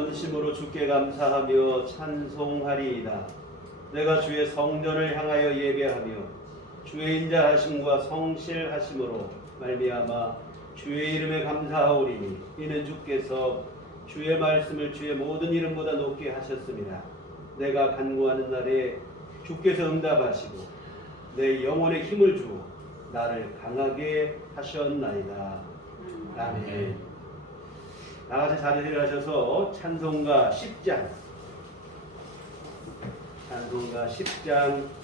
전심으로 주께 감사하며 찬송하리이다. 내가 주의 성전을 향하여 예배하며 주의 인자하심과 성실하심으로 말미암아 주의 이름에 감사하오리니 이는 주께서 주의 말씀을 주의 모든 이름보다 높게 하셨습니다. 내가 간구하는 날에 주께서 응답하시고 내 영혼에 힘을 주어 나를 강하게 하셨나이다. 아멘. 다같이 자리를 하셔서 찬송가 10장 찬송하시겠습니다.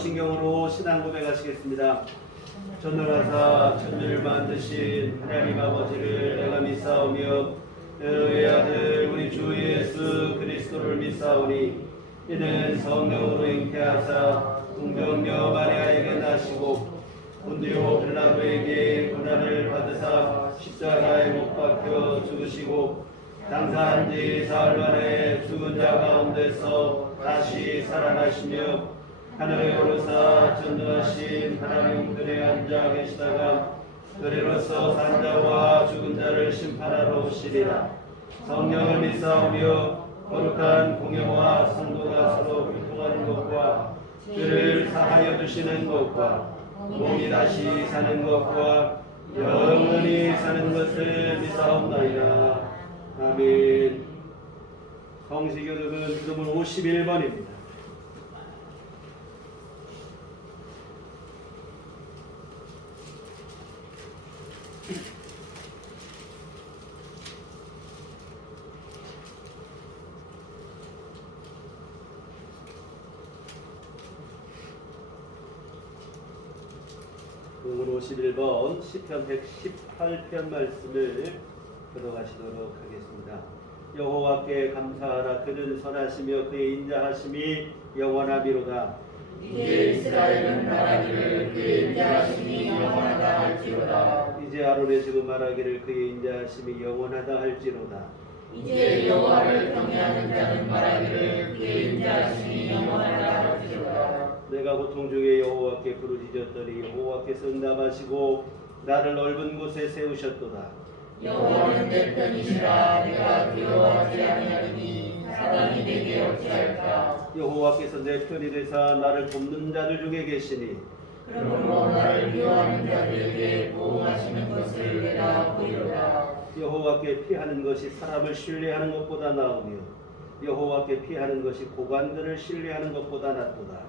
사도신경으로 신앙 고백하시겠습니다. 전능하사 천지를 만드신 하나님 아버지를 내가 믿사오며 그의 아들 우리 주 예수 그리스도를 믿사오니 이는 성령으로 잉태하사 동정녀 마리아에게 나시고 본디오 빌라도에게 고난을 받으사 십자가에 못 박혀 죽으시고 장사한 지 사흘 만에 죽은 자 가운데서 다시 살아나시며 하늘에 오르사 전능하신 하나님 들에 앉아 계시다가 그리로서 산 자와 죽은 자를 심판하러 오시리라. 성령을 믿사오며 거룩한 공예와 성도가 서로 교통하는 것과 죄를 사하여 주시는 것과 몸이 다시 사는 것과 영원히 사는 것을 믿사옵나이다. 아멘. 성시교독은 기도문 51번입니다. 기도문 51번 시편 118편 말씀을 교독하시도록 하겠습니다. 여호와께 감사하라. 그는 선하시며 그의 인자하심이 영원하미로다. 이제 이스라엘은 말하기를 그의 인자하심이 영원하다 할지로다. 이제 아론의 지금 말하기를 그의 인자하심이 영원하다 할지로다. 이제 여호와를 경외하는 자는 말하기를 그의 인자하심이 영원하다 할지로다. 내가 고통 중에 여호와께 부르짖었더니 여호와께서 응답하시고 나를 넓은 곳에 세우셨도다. 여호와는 내 편이시라. 내가 두려워하지 아니하리니 사단이 내게 어찌할까. 여호와께서 내 편이 되사 나를 돕는 자들 중에 계시니 그러므로 나를 미워하는 자들에게 보호하시는 것을 내가 보이로다. 여호와께 피하는 것이 사람을 신뢰하는 것보다 나으며 여호와께 피하는 것이 고관들을 신뢰하는 것보다 낫도다.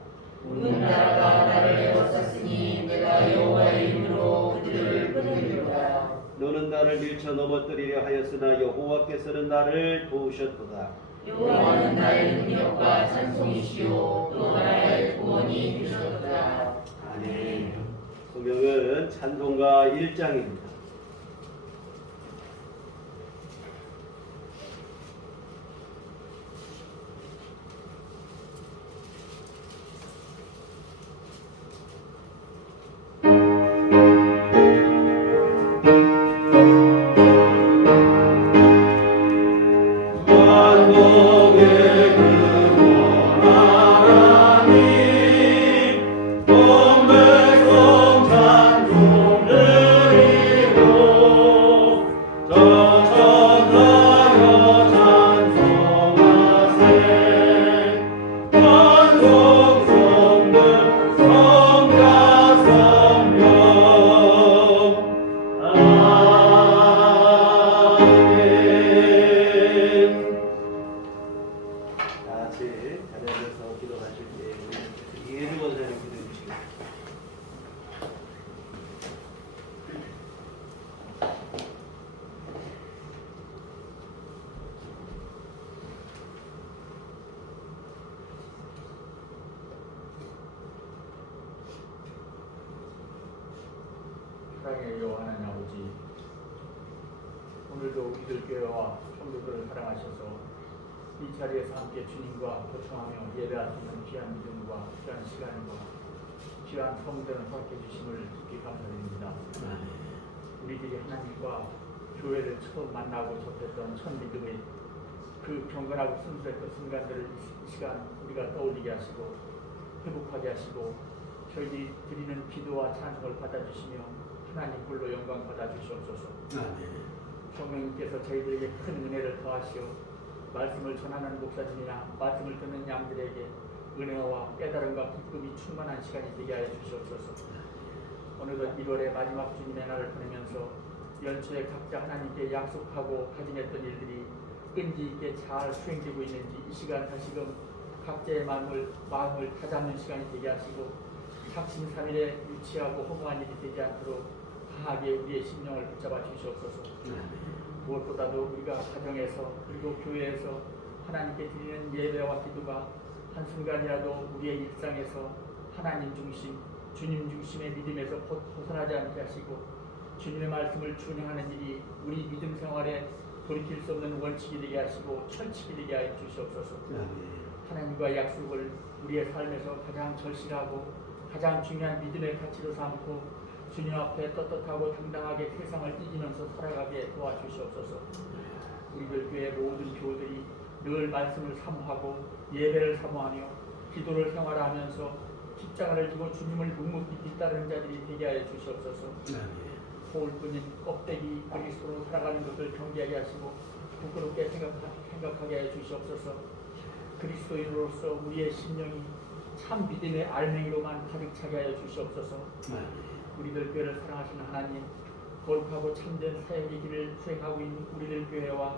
온 나라가 나를 애워쌌으니 내가 여호와의 이름으로 그들을 끊으리로다. 너는 나를 밀쳐 넘어뜨리려 하였으나 여호와께서는 나를 도우셨도다. 여호와는 나의 능력과 찬송이시요 또 나의 구원이 되셨도다. 아멘. 소명은 찬송가 1장입니다. 사랑해요 하나님 아버지, 오늘도 우리들 교회와 성도들을 사랑하셔서 이 자리에서 함께 주님과 교통하며 예배할 수 있는 귀한 믿음과 귀한 시간과 귀한 성전을 허락해 주심을 깊이 감사드립니다. 우리들이 하나님과 교회를 처음 만나고 접했던 첫 믿음의 그 경건하고 순수했던 순간들을 이 시간 우리가 떠올리게 하시고 회복하게 하시고 저희들이 드리는 기도와 찬송을 받아주시며 하나님 홀로 영광 받아주시옵소서. 성령님께서 저희들에게 큰 은혜를 더하시어 말씀을 전하는 목사님이나 말씀을 듣는 양들에게 은혜와 깨달음과 기쁨이 충만한 시간이 되게 하여 주시옵소서. 어느덧 1월의 마지막 주님의 날을 보내면서 연초에 각자 하나님께 약속하고 다짐했던 일들이 끈기 있게 잘 수행되고 있는지 이 시간 다시금 각자의 마음을 다잡는 시간이 되게 하시고 작심삼일에 유치하고 허무한 일이 되지 않도록 강하게 우리의 심령을 붙잡아 주시옵소서. 무엇보다도 우리가 가정에서 그리고 교회에서 하나님께 드리는 예배와 기도가 한순간이라도 우리의 일상에서 하나님 중심, 주님 중심의 믿음에서 벗어나지 않게 하시고 주님의 말씀을 준행하는 일이 우리 믿음 생활에 돌이킬 수 없는 원칙이 되게 하시고 철칙이 되게 하여 주시옵소서. 하나님과의 약속을 우리의 삶에서 가장 절실하고 가장 중요한 믿음의 가치로 삼고 주님 앞에 떳떳하고 당당하게 세상을 이기면서 살아가게 도와주시옵소서. 우리들 교회 모든 교우들이 늘 말씀을 사모하고 예배를 사모하며 기도를 생활하면서 십자가를 지고 주님을 묵묵히 뒤따르는 자들이 되게 하여 주시옵소서. 포울뿐인 껍데기 그리스도로 살아가는 것을 경계하게 하시고 부끄럽게 생각하게 하여 주시옵소서. 그리스도인으로서 우리의 심령이 참 믿음의 알맹이로만 가득 차게 하여 주시옵소서. 우리들 교회를 사랑하시는 하나님, 거룩하고 참된 사역의 길을 수행하고 있는 우리들 교회와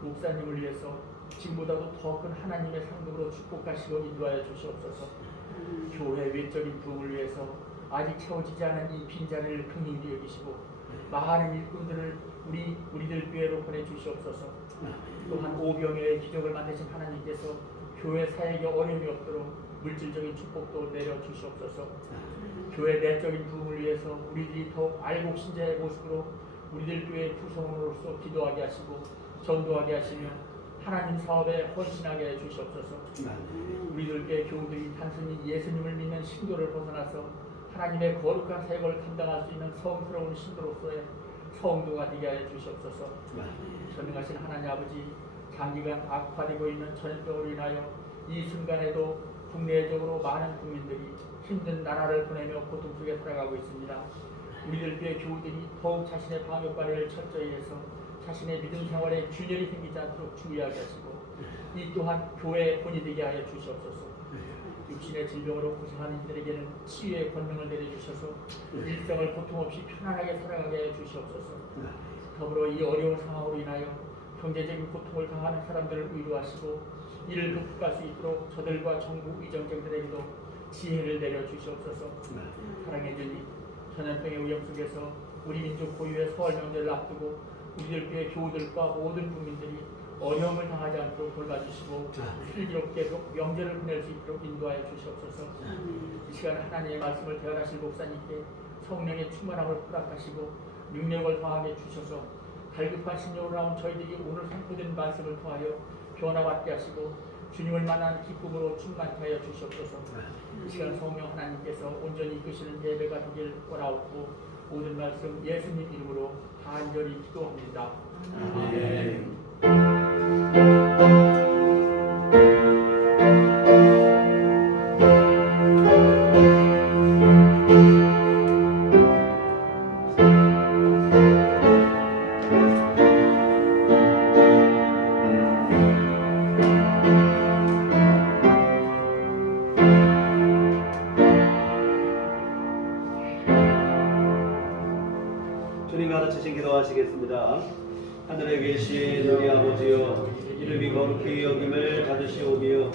목사님을 위해서 지금보다도 더 큰 하나님의 상급으로 축복하시고 인도하여 주시옵소서. 교회 외적인 부흥을 위해서 아직 채워지지 않은 이 빈자리를 긍휼히 여기시고 많은 일꾼들을 우리들 교회로 보내주시옵소서. 또한 오병의 기적을 만드신 하나님께서 교회 사역에 어려움이 없도록 물질적인 축복도 내려주시옵소서. 교회 내적인 부흥을 위해서 우리들이 더욱 알곡 신자의 모습으로 우리들 교회 구성원으로서 기도하게 하시고 전도하게 하시며 하나님 사업에 헌신하게 해주시옵소서. 우리들 교회 교우들이 단순히 예수님을 믿는 신도를 벗어나서 하나님의 거룩한 사역을 감당할 수 있는 성스러운 신도로서의 성도가 되게 하여 주시옵소서. 전능하신 하나님 아버지, 장기간 악화되고 있는 전염병으로 인하여 이 순간에도 국내적으로 많은 국민들이 힘든 나라를 보내며 고통 속에 살아가고 있습니다. 우리들 교회 교우들이 더욱 자신의 방역 관리를 철저히 해서 자신의 믿음 생활에 균열이 생기지 않도록 주의하게 하시고 이 또한 교회의 본이 되게 하여 주시옵소서. 육신의 질병으로 고생하는 이들에게는 치유의 권능을 내려주셔서 일생을 고통 없이 편안하게 살아가게 해 주시옵소서. 더불어 이 어려운 상황으로 인하여 경제적인 고통을 당하는 사람들을 위로하시고 이를 극복할 수 있도록 저들과 정부 이정쟁들에게도 지혜를 내려 주시옵소서. 사랑해 주님, 전염병의 위험 속에서 우리 민족 고유의 설 명절을 앞두고 우리들 교회 교우들과 모든 국민들이 어려움을 당하지 않도록 돌봐주시고 슬기롭게 명절을 보낼 수 있도록 인도하여 주시옵소서. 이 시간 하나님의 말씀을 대언하실 목사님께 성령의 충만함을 허락하시고 능력을 더하게 주셔서 갈급한 심령으로 나온 저희들이 오늘 선포된 말씀을 통하여 변화받게 하시고 주님을 만난 기쁨으로 충만케 하여 주시옵소서. 이 시간 성령 하나님께서 온전히 이끄시는 예배가 되길 원하옵고 모든 말씀 예수님 이름으로 간절히 기도합니다. 아멘. 주님이 가르치신 기도하시겠습니다. 하늘에 계신 우리 아버지여, 이름이 거룩히 여김을 받으시오며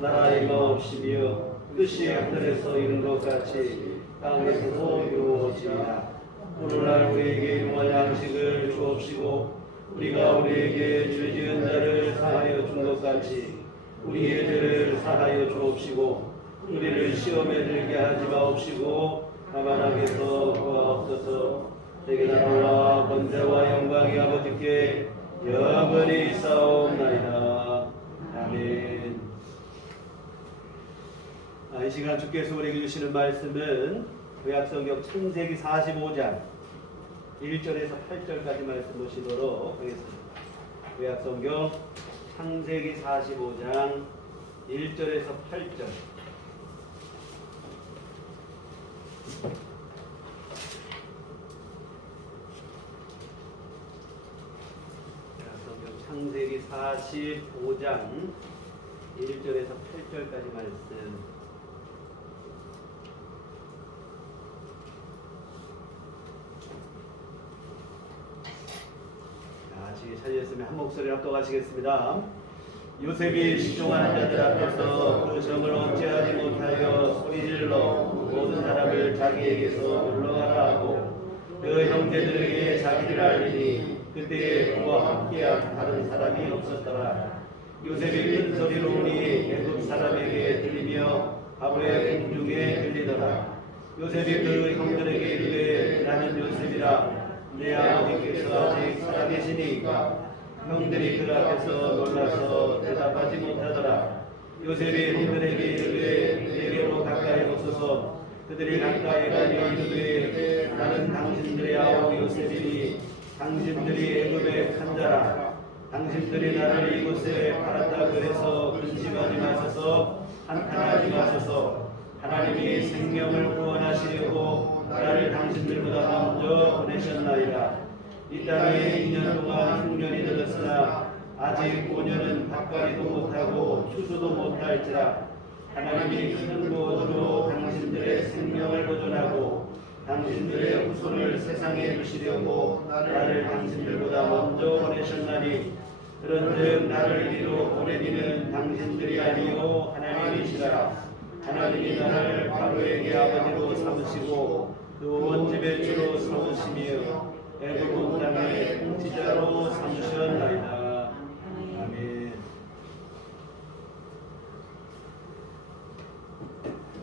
나라 임하옵시며 뜻이 하늘에서 이룬 것 같이 땅에서도 이루어지이다. 오늘날 우리에게 일용할 양식을 주옵시고 우리가 우리에게 죄 지은 자를 사하여 준 것 같이 우리의 죄를 사하여 주옵시고 우리를 시험에 들게 하지 마옵시고 다만 악에서 구하옵소서. 세계 나라와 권세와 영광이 아버지께 영원히 있사옵나이다. 아멘. 이 시간 주께서 우리에게 주시는 말씀은 구약성경 창세기 45장 1절에서 8절까지 말씀 보시도록 하겠습니다. 구약성경 창세기 45장 1절에서 8절. 창세기 45장 1절에서 8절까지 말씀. 아직 찾으셨으면 한 목소리로 합독하시겠습니다. 요셉이 시종하는 자들 앞에서 그 점을 어찌하지 못하여 소리질러 모든 사람을 자기에게서 물러가라 하고 그 형제들에게 자기를 알리니 그때에 그와 함께한 다른 사람이 없었더라. 요셉이 큰 소리로 우니 애굽 사람에게 들리며 바로의 궁중에 들리더라. 요셉이 그 형들에게 이르되 나는 요셉이라. 내 아버지께서 아직 살아계시니까. 형들이 그 앞에서 놀라서 대답하지 못하더라. 요셉이 형들에게 이르되 내게로 가까이 오소서. 그들이 가까이 가니 이르되 나는 당신들의 아우 요셉이니 당신들이 애굽의 한 자라. 당신들이 나를 이곳에 팔았다고 해서 근심하지 마소서. 한탄하지 마소서. 하나님이 생명을 구원하시려고 나를 당신들보다 먼저 보내셨나이다. 이 땅에 2년 동안 흉년이 들었으나 아직 5년은 밭갈이도 못하고 추수도 못할지라. 하나님이 큰 구원으로 당신들의 생명을 보존하고 당신들의 후손을 세상에 두시려고 나를 당신들보다 먼저 보내셨나니 그런즉 나를 이리로 보내기는 당신들이 아니요 하나님이시라. 하나님이 나를 바로에게 아버지로 삼으시고 또 온 집의 주로 삼으시며 애굽 온 땅의 통치자로 삼으셨나이다. 아멘.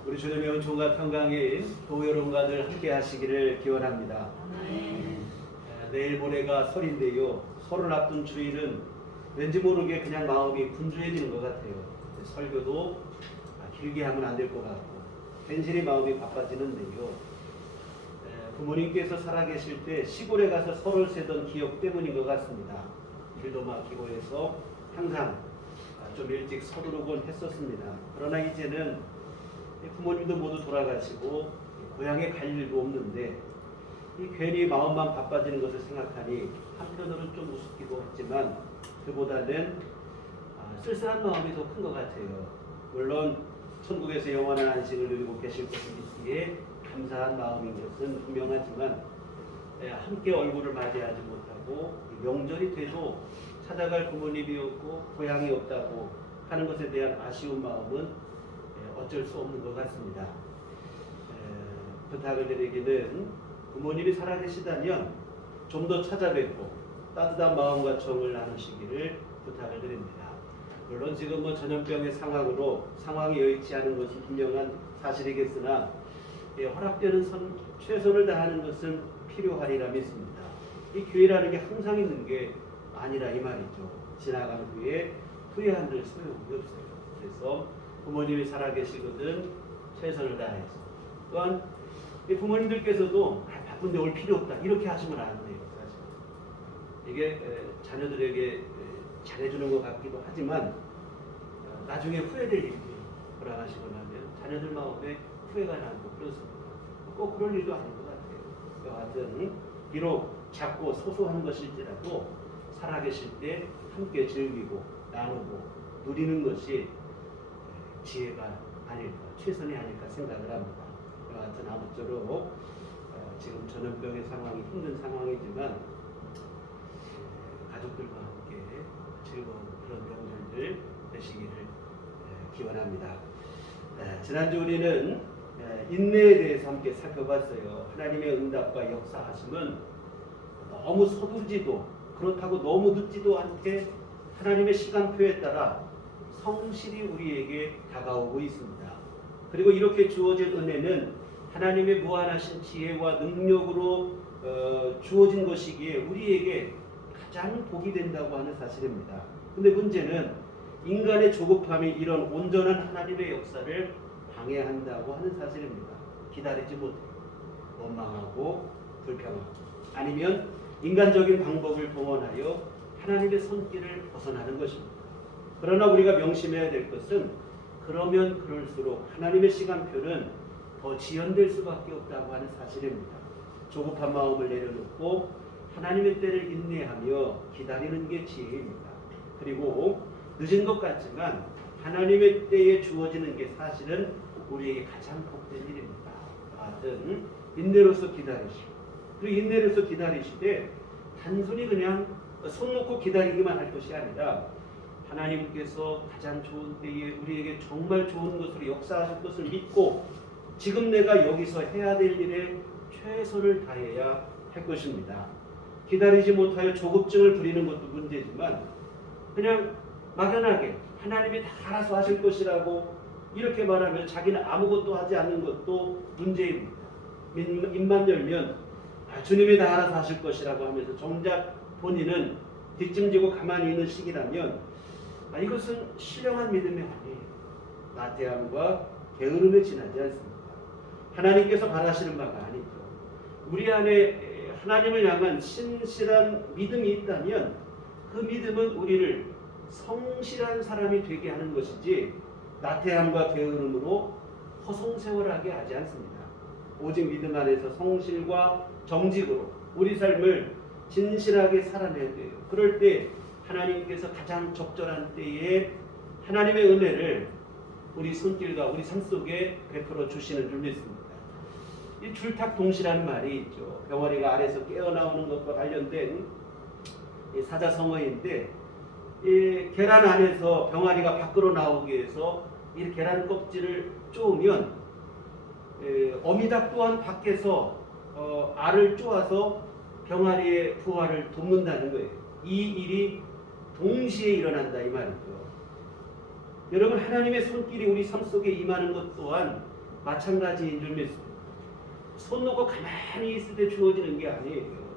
우리 주님의 은총과 평강이 동여론관을 함께 하시기를 기원합니다. 내일 모레가 설인데요. 설을 앞둔 주일은 왠지 모르게 그냥 마음이 분주해지는 것 같아요. 설교도 길게 하면 안 될 것 같고 괜시리 마음이 바빠지는데요. 부모님께서 살아계실 때 시골에 가서 설을 세던 기억 때문인 것 같습니다. 길도 막히고 해서 항상 좀 일찍 서두르곤 했었습니다. 그러나 이제는 부모님도 모두 돌아가시고 고향에 갈 일도 없는데 괜히 마음만 바빠지는 것을 생각하니 한편으로는 좀 우습기도 했지만 그보다는 쓸쓸한 마음이 더 큰 것 같아요. 물론 천국에서 영원한 안식을 누리고 계실 것을 믿기에 감사한 마음인 것은 분명하지만 함께 얼굴을 맞이하지 못하고 명절이 돼도 찾아갈 부모님이 없고 고향이 없다고 하는 것에 대한 아쉬운 마음은 어쩔 수 없는 것 같습니다. 부탁을 드리기는 부모님이 살아계시다면 좀 더 찾아뵙고 따뜻한 마음과 정을 나누시기를 부탁을 드립니다. 물론 지금 전염병의 상황으로 상황이 여의치 않은 것이 분명한 사실이겠으나 허락되는 최선을 다하는 것은 필요하리라 믿습니다. 이 교회라는 게 항상 있는 게 아니라 이 말이죠. 지나간 후에 후회한들 소용이 없어요. 그래서 부모님이 살아계시거든 최선을 다해서, 또한 부모님들께서도 바쁜데 올 필요 없다 이렇게 하시면 안 돼요. 사실 이게 자녀들에게 잘해주는 것 같기도 하지만 나중에 후회될 일이 돌아가시고 나면 자녀들 마음에 후회가 나고 그렇습니다. 꼭 그럴 일도 아닌 것 같아요. 여하튼 비록 작고 소소한 것일지라도 살아계실 때 함께 즐기고 나누고 누리는 것이 지혜가 아닐까, 최선이 아닐까 생각을 합니다. 여하튼 아무쪼록 지금 전염병의 상황이 힘든 상황이지만 가족들과 함께 즐거운 그런 명절들 되시기를 기원합니다. 지난주 우리는 인내에 대해서 함께 살펴봤어요. 하나님의 응답과 역사하심은 너무 서두르지도 그렇다고 너무 늦지도 않게 하나님의 시간표에 따라 성실히 우리에게 다가오고 있습니다. 그리고 이렇게 주어진 은혜는 하나님의 무한하신 지혜와 능력으로 주어진 것이기에 우리에게 가장 복이 된다고 하는 사실입니다. 근데 문제는 인간의 조급함이 이런 온전한 하나님의 역사를 방해한다고 하는 사실입니다. 기다리지 못해 원망하고 불평하고 아니면 인간적인 방법을 동원하여 하나님의 손길을 벗어나는 것입니다. 그러나 우리가 명심해야 될 것은 그러면 그럴수록 하나님의 시간표는 더 지연될 수밖에 없다고 하는 사실입니다. 조급한 마음을 내려놓고 하나님의 때를 인내하며 기다리는 게 지혜입니다. 그리고 늦은 것 같지만 하나님의 때에 주어지는 게 사실은 우리에게 가장 복된 일입니다. 하여튼 인내로서 기다리시고, 그리고 인내로서 기다리시되 단순히 그냥 손 놓고 기다리기만 할 것이 아니라 하나님께서 가장 좋은 때에 우리에게 정말 좋은 것으로 역사하실 것을 믿고 지금 내가 여기서 해야 될 일에 최선을 다해야 할 것입니다. 기다리지 못하여 조급증을 부리는 것도 문제지만 그냥 막연하게 하나님이 다 알아서 하실 것이라고 이렇게 말하면 자기는 아무것도 하지 않는 것도 문제입니다. 입만 열면 주님이 다 알아서 하실 것이라고 하면서 정작 본인은 뒷짐지고 가만히 있는 시기라면 이것은 신령한 믿음이 아니에요. 나태함과 게으름에 지나지 않습니다. 하나님께서 바라시는 바가 아니죠. 우리 안에 하나님을 향한 신실한 믿음이 있다면 그 믿음은 우리를 성실한 사람이 되게 하는 것이지 나태함과 게으름으로 허송세월하게 하지 않습니다. 오직 믿음 안에서 성실과 정직으로 우리 삶을 진실하게 살아내야 돼요. 그럴 때 하나님께서 가장 적절한 때에 하나님의 은혜를 우리 손길과 우리 삶 속에 베풀어 주시는 줄 믿습니다. 이 줄탁동시라는 말이 있죠. 병아리가 알에서 깨어나오는 것과 관련된 사자성어인데 이 계란 안에서 병아리가 밖으로 나오기 위해서 이 계란 껍질을 쪼으면 어미닭 또한 밖에서 알을 쪼아서 병아리의 부화를 돕는다는 거예요. 이 일이 동시에 일어난다 이 말이죠. 여러분 하나님의 손길이 우리 삶 속에 임하는 것 또한 마찬가지인 줄 믿습니다. 손 놓고 가만히 있을 때 주어지는 게 아니에요.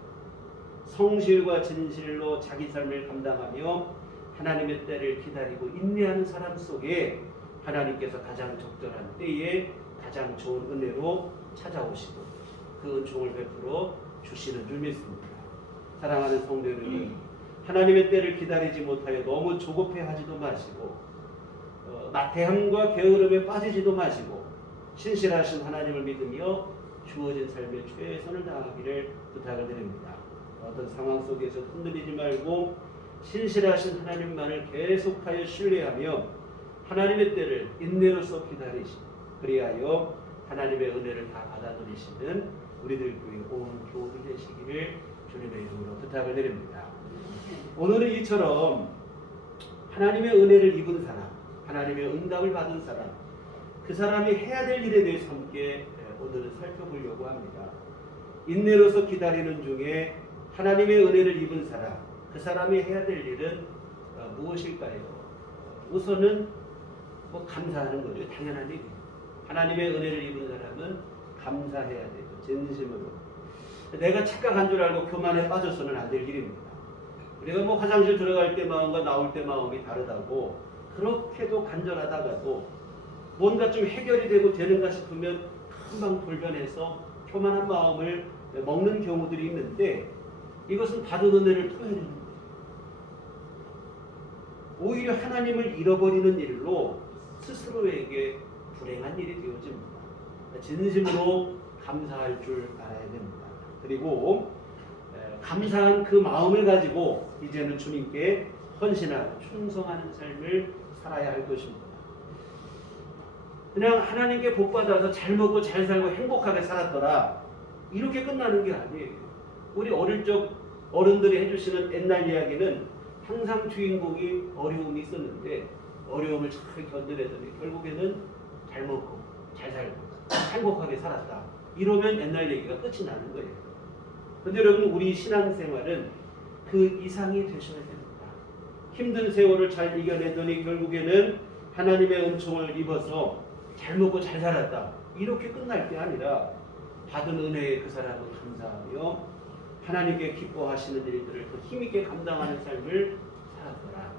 성실과 진실로 자기 삶을 감당하며 하나님의 때를 기다리고 인내하는 사람 속에 하나님께서 가장 적절한 때에 가장 좋은 은혜로 찾아오시고 그 은총을 베풀어 주시는 줄 믿습니다. 사랑하는 성도 여러분, 하나님의 때를 기다리지 못하여 너무 조급해하지도 마시고 나태함과 게으름에 빠지지도 마시고 신실하신 하나님을 믿으며 주어진 삶에 최선을 다하기를 부탁을 드립니다. 어떤 상황 속에서 흔들리지 말고 신실하신 하나님만을 계속하여 신뢰하며 하나님의 때를 인내로서 기다리시고 그리하여 하나님의 은혜를 다 받아 누리시는 우리들 교회 온 교우들 되시기를 주님의 이름으로 부탁을 드립니다. 오늘은 이처럼 하나님의 은혜를 입은 사람, 하나님의 응답을 받은 사람, 그 사람이 해야 될 일에 대해서 함께 오늘은 살펴보려고 합니다. 인내로서 기다리는 중에 하나님의 은혜를 입은 사람, 그 사람이 해야 될 일은 무엇일까요? 우선은 감사하는 거죠. 당연한 일이에요. 하나님의 은혜를 입은 사람은 감사해야 되고 진심으로. 내가 착각한 줄 알고 교만에 빠져서는 안 될 일입니다. 우리가 화장실 들어갈 때 마음과 나올 때 마음이 다르다고 그렇게도 간절하다가도 뭔가 좀 해결이 되는가 싶으면 금방 돌변해서 교만한 마음을 먹는 경우들이 있는데 이것은 받은 은혜를 토해내는 거예요. 오히려 하나님을 잃어버리는 일로 스스로에게 불행한 일이 되어집니다. 진심으로 감사할 줄 알아야 됩니다. 그리고 감사한 그 마음을 가지고 이제는 주님께 헌신하고 충성하는 삶을 살아야 할 것입니다. 그냥 하나님께 복받아서 잘 먹고 잘 살고 행복하게 살았더라 이렇게 끝나는 게 아니에요. 우리 어릴 적 어른들이 해주시는 옛날 이야기는 항상 주인공이 어려움이 있었는데 어려움을 잘 견뎌내더니 결국에는 잘 먹고 잘 살고 행복하게 살았다. 이러면 옛날 얘기가 끝이 나는 거예요. 그런데 여러분 우리 신앙생활은 그 이상이 되셔야 됩니다. 힘든 세월을 잘 이겨내더니 결국에는 하나님의 은총을 입어서 잘 먹고 잘 살았다. 이렇게 끝날 게 아니라 받은 은혜에 그 사람은 감사하며 하나님께 기뻐하시는 일들을 더 힘있게 감당하는 삶을 살았더라.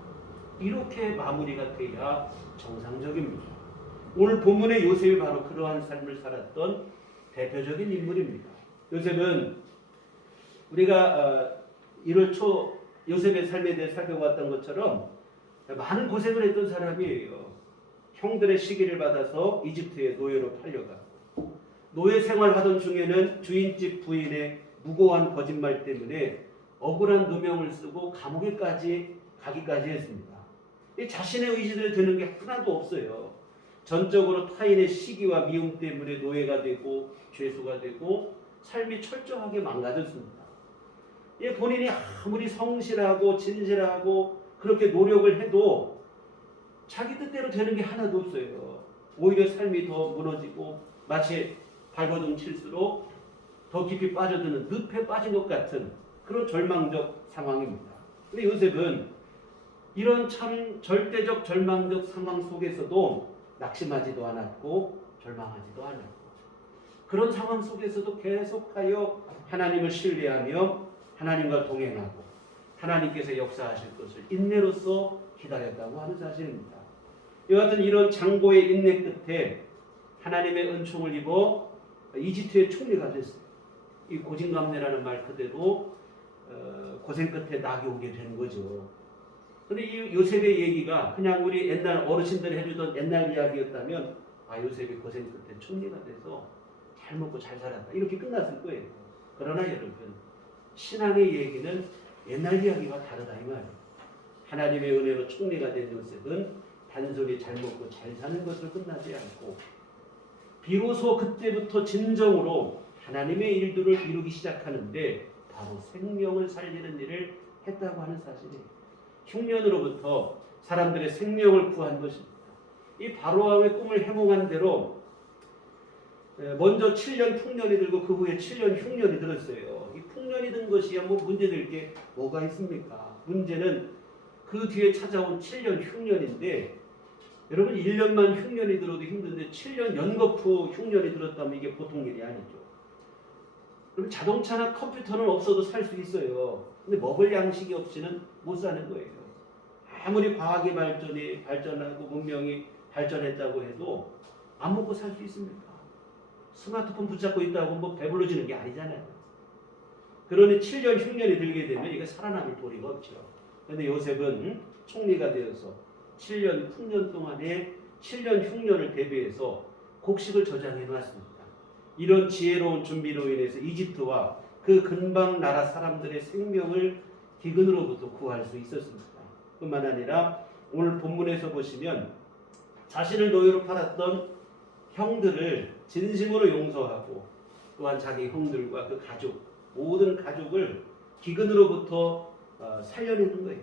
이렇게 마무리가 돼야 정상적입니다. 오늘 본문의 요셉이 바로 그러한 삶을 살았던 대표적인 인물입니다. 요셉은 우리가 1월 초 요셉의 삶에 대해 살펴봤던 것처럼 많은 고생을 했던 사람이에요. 형들의 시기를 받아서 이집트의 노예로 팔려가고 노예 생활하던 중에는 주인집 부인의 무고한 거짓말 때문에 억울한 누명을 쓰고 감옥에까지 가기까지 했습니다. 자신의 의지대로 되는 게 하나도 없어요. 전적으로 타인의 시기와 미움 때문에 노예가 되고 죄수가 되고 삶이 철저하게 망가졌습니다. 본인이 아무리 성실하고 진실하고 그렇게 노력을 해도 자기 뜻대로 되는 게 하나도 없어요. 오히려 삶이 더 무너지고 마치 발버둥 칠수록 더 깊이 빠져드는 늪에 빠진 것 같은 그런 절망적 상황입니다. 근데 요셉은 이런 참 절대적 절망적 상황 속에서도 낙심하지도 않았고 절망하지도 않았고 그런 상황 속에서도 계속하여 하나님을 신뢰하며 하나님과 동행하고 하나님께서 역사하실 것을 인내로서 기다렸다고 하는 사실입니다. 이와 같은 이런 장고의 인내 끝에 하나님의 은총을 입어 이집트의 총리가 됐어요. 이 고진감래라는 말 그대로 고생 끝에 낙이 오게 된 거죠. 그런데 이 요셉의 얘기가 그냥 우리 옛날 어르신들이 해주던 옛날 이야기였다면 요셉이 고생 끝에 총리가 돼서 잘 먹고 잘 살았다 이렇게 끝났을 거예요. 그러나 여러분 신앙의 얘기는 옛날 이야기와 다르다 이 말이에요. 하나님의 은혜로 총리가 된 요셉은 단순히 잘 먹고 잘 사는 것으로 끝나지 않고 비로소 그때부터 진정으로 하나님의 일들을 이루기 시작하는데 바로 생명을 살리는 일을 했다고 하는 사실이에요. 흉년으로부터 사람들의 생명을 구한 것입니다. 이 바로왕의 꿈을 해몽한 대로 먼저 7년 풍년이 들고 그 후에 7년 흉년이 들었어요. 이 풍년이 든 것이야 문제될 게 뭐가 있습니까? 문제는 그 뒤에 찾아온 7년 흉년인데 여러분 1년만 흉년이 들어도 힘든데 7년 연거푸 흉년이 들었다면 이게 보통 일이 아니죠. 그럼 자동차나 컴퓨터는 없어도 살 수 있어요. 근데 먹을 양식이 없이는 못 사는 거예요. 아무리 과학이 발전하고 문명이 발전했다고 해도 안 먹고 살 수 있습니까? 스마트폰 붙잡고 있다고 배불러지는 게 아니잖아요. 그러니 7년 흉년이 들게 되면 이거 살아남을 도리가 없죠. 그런데 요셉은 총리가 되어서 7년 풍년 동안에 7년 흉년을 대비해서 곡식을 저장해 놨습니다. 이런 지혜로운 준비로 인해서 이집트와 그 근방 나라 사람들의 생명을 기근으로부터 구할 수 있었습니다. 뿐만 아니라 오늘 본문에서 보시면 자신을 노예로 팔았던 형들을 진심으로 용서하고 또한 자기 형들과 그 가족 모든 가족을 기근으로부터 살려내는 거예요.